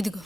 ఇదిగో.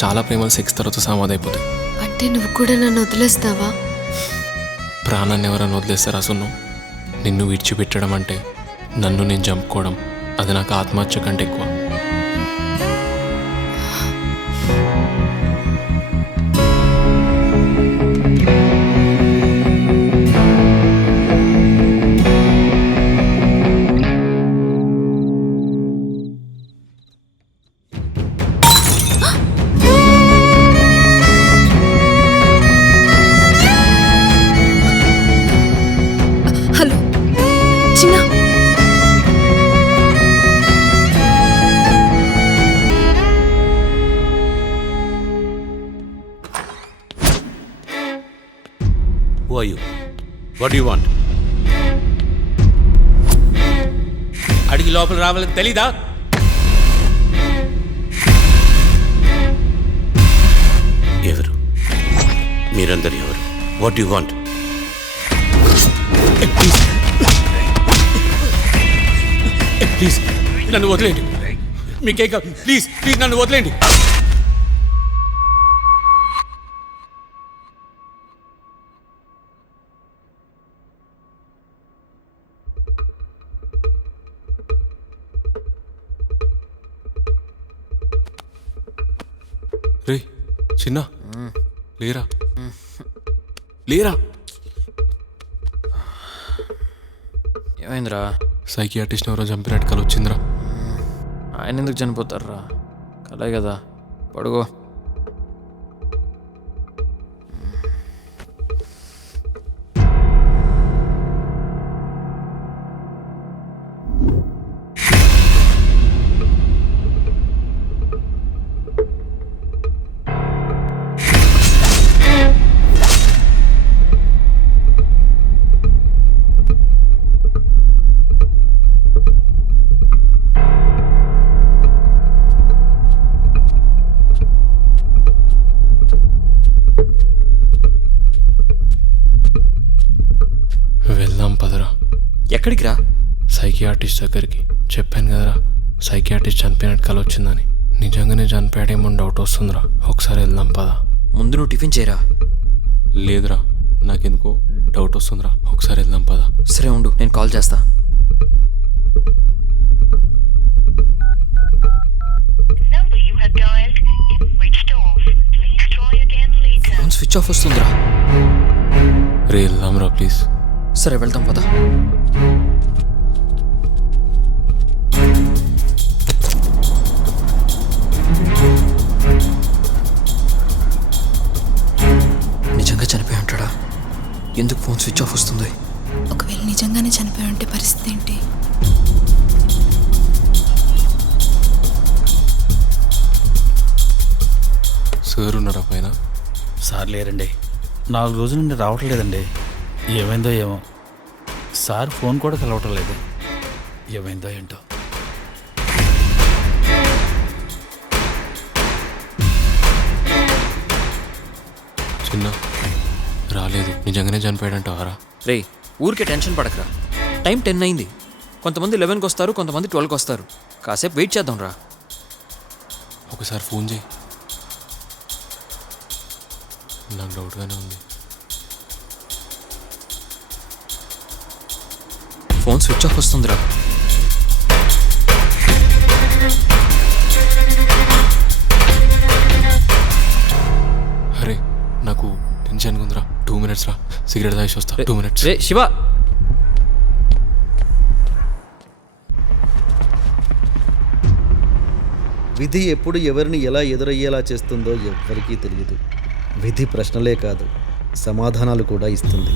చాలా ప్రేమలు సెక్స్ తర్వాత సమాధైపోతాయి. అంటే నువ్వు కూడా నన్ను వదిలేస్తావా? ప్రాణాన్ని ఎవరైనా వదిలేస్తారా సున్ను? నిన్ను విడిచిపెట్టడం అంటే నన్ను నేను చంపుకోవడం. అది నాకు ఆత్మహత్య కంటే ఎక్కువ. హలో చిన్న, Who are you? What do you want? అడిగి లోపల రావాలని తెలీదా? ఎవరు మీరందరూ ఎవరు? What you want? ప్లీజ్ నన్ను వదిలేండి. మీకే కాదు, ప్లీజ్ ప్లీజ్ నన్ను వదిలేండి. రే చిన్న, లేరా లేరా. ఏమైందిరా? సైకియాట్రిస్ట్ ఎవరో చంపినట్టు కల వచ్చిందిరా. ఆయన ఎందుకు చనిపోతారా? కలే కదా, పడుకో. వెళ్దాం పదరా. ఎక్కడికి రా? సైకియాట్రిస్ట్ దగ్గరికి. చెప్పాను కదరా, సైకియాట్రిస్ట్ చనిపోయినట్టు కల వచ్చిందని. నిజంగానే చనిపోయాడేమో డౌట్ వస్తుందిరా. ఒకసారి వెళ్దాం పద. ముందు నువ్వు టిఫిన్ చేయరా. లేదురా, నాకెందుకో డౌట్ వస్తుందిరా. ఒకసారి వెళ్దాం పద. సరే ఉండు, నేను కాల్ చేస్తా. ఫోన్ స్విచ్ ఆఫ్ వస్తుందిరా. రే వెళ్దాం రా ప్లీజ్. సరే వెళ్తాం పద. నిజంగా చనిపోయి ఉంటాడా? ఎందుకు ఫోన్ స్విచ్ ఆఫ్ వస్తుంది? ఒకవేళ నిజంగానే చనిపోయి ఉంటే పరిస్థితి ఏంటి? సార్ ఉన్నారా పైన? సార్ లేరండి, 4 రోజుల నుండి రావటం లేదండి. ఏమైందో ఏమో. సార్ ఫోన్ కూడా కలవటం లేదు. ఏమైందో ఏంటో. చిన్న రాలేదు. నిజంగానే చనిపోయాడంటావారా? రే ఊరికే టెన్షన్ పడకరా. టైం 10 అయింది. కొంతమంది 11కి వస్తారు, కొంతమంది 12కి వస్తారు. కాసేపు వెయిట్ చేద్దాం రా. ఒకసారి ఫోన్ చేయి. నాకు డౌట్గానే ఉంది. ఫోన్ స్విచ్ ఆఫ్ వస్తుందిరా. అరే నాకు టెన్షన్గా ఉందిరా. 2 minutes రా, సిగరెట్ తాగేసి వస్తా. 2 minutes. రే శివ, విధి ఎప్పుడు ఎవరిని ఎలా ఎదురయ్యేలా చేస్తుందో ఎవ్వరికీ తెలియదు. విధి ప్రశ్నలే కాదు సమాధానాలు కూడా ఇస్తుంది.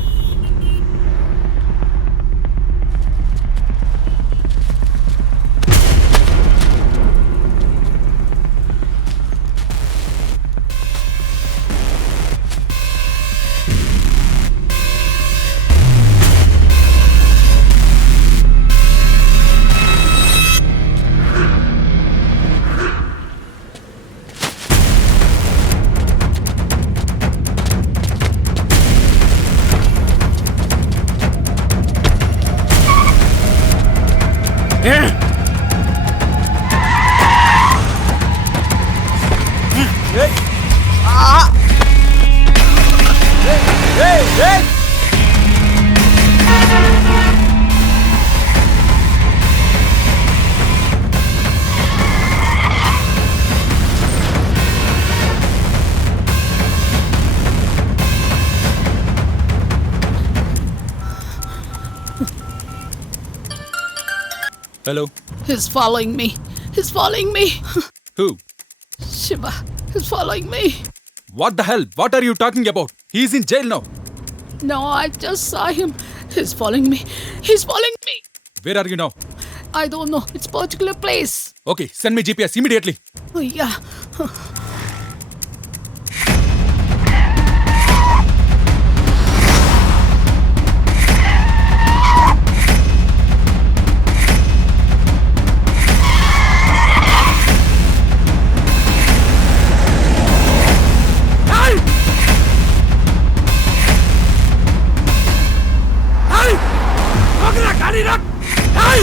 Hello. He's following me. He's following me. Who? Shiva. He's following me. What the hell? What are you talking about? He's in jail now. No, I just saw him. He's following me. He's following me. Where are you now? I don't know. It's particular place. Okay, send me GPS immediately. Oh, yeah. Hey!